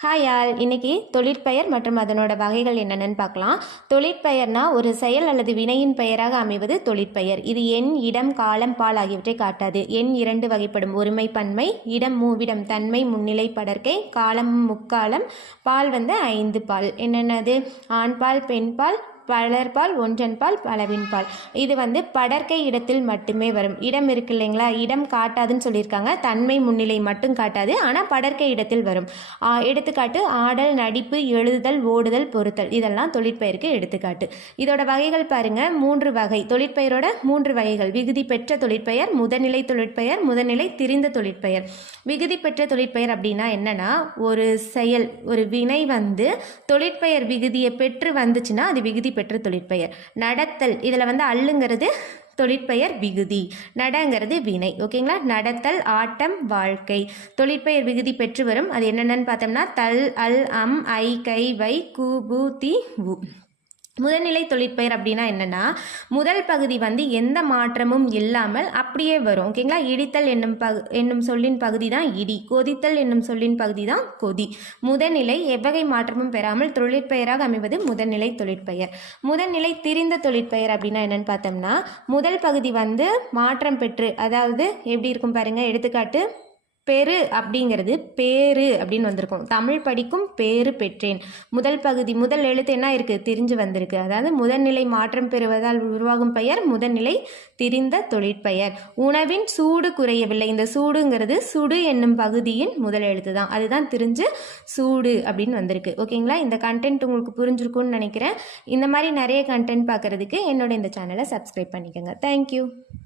Hi all, இன்னைக்கு தொழிற்பெயர் மற்றும் அதனோட வகைகள் என்னென்னு பார்க்கலாம். தொழிற்பெயர்னா ஒரு செயல் அல்லது வினையின் பெயராக அமைவது தொழிற்பெயர். இது எண், இடம், காலம், பால் ஆகியவற்றை காட்டாது. எண் 2 வகைப்படும்: ஒருமை, பன்மை; இடம், மூவிடம், தன்மை, முன்னிலை, படர்க்கை; காலம், முக்காலம்; பால் 5 பால். என்னென்னது? ஆண்பால், பெண்பால், பலர்பால், ஒன்றன்பால், பலவின்பால். இது படர்க்கை இடத்தில் மட்டுமே வரும். இடம் இருக்கு இல்லைங்களா, இடம் காட்டாதுன்னு சொல்லியிருக்காங்க. தன்மை, முன்னிலை மட்டும் காட்டாது, ஆனால் படர்க்கை இடத்தில் வரும். எடுத்துக்காட்டு: ஆடல், நடிப்பு, எழுதுதல், ஓடுதல், பொறுத்தல். இதெல்லாம் தொழிற்பெயருக்கு எடுத்துக்காட்டு. இதோட வகைகள் பாருங்க, 3 வகை. தொழிற்பெயரோட 3 வகைகள்: விகுதி பெற்ற தொழிற்பெயர், முதல்நிலை தொழிற்பெயர், முதல்நிலை திரிந்த தொழிற்பெயர். விகுதி பெற்ற தொழிற்பெயர் அப்படின்னா என்னன்னா, ஒரு செயல், ஒரு வினை தொழிற்பெயர் விகுதியை பெற்று வந்துச்சுன்னா அது விகுதி பெற்ற தொழிற்பெயர். நடத்தல், இதில் அல்லுங்கிறது தொழிற்பெயர் விகுதி, நடங்கிறது வினை. ஓகேங்களா? நடத்தல், ஆட்டம், வாழ்க்கை. தொழிற்பெயர் விகுதி பெற்று வரும். அது என்னென்னு பார்த்தோம்னா தல், அல், அம், ஐ, கை, வை, கு, பு, தி, உ. முதல்நிலை தொழிற்பெயர் அப்படின்னா என்னன்னா, முதல் பகுதி எந்த மாற்றமும் இல்லாமல் அப்படியே வரும். ஓகேங்களா? இடித்தல் என்னும் சொல்லின் பகுதி தான் இடி. கொதித்தல் என்னும் சொல்லின் பகுதி தான் கொதி. முதல்நிலை எவ்வகை மாற்றமும் பெறாமல் தொழிற்பெயராக அமைவது முதல்நிலை தொழிற்பெயர். முதல்நிலை திரிந்த தொழிற்பெயர் அப்படின்னா என்னன்னு பார்த்தோம்னா, முதல் பகுதி மாற்றம் பெற்று, அதாவது எப்படி இருக்கும் பாருங்க. எடுத்துக்காட்டு: பெரு அப்படிங்கிறது பேரு அப்படின்னு வந்திருக்கும். தமிழ் படிக்கும் பேரு பெற்றேன். முதல் பகுதி, முதல் எழுத்து என்ன இருக்கு? திரிஞ்சு வந்திருக்கு. அதாவது முதல்நிலை மாற்றம் பெறுவதால் உருவாகும் பெயர் முதல்நிலை திரிந்த தொழிற்பெயர். உணவின் சூடு குறையவில்லை. இந்த சூடுங்கிறது சுடு என்னும் பகுதியின் முதல் எழுத்து தான். அதுதான் திரிஞ்சு சூடு அப்படின்னு வந்திருக்கு. ஓகேங்களா? இந்த கண்டென்ட் உங்களுக்கு புரிஞ்சிருக்கும்னு நினைக்கிறேன். இந்த மாதிரி நிறைய கண்டென்ட் பார்க்கறதுக்கு என்னோட இந்த சேனலை சப்ஸ்கிரைப் பண்ணிக்கோங்க. தேங்க்யூ.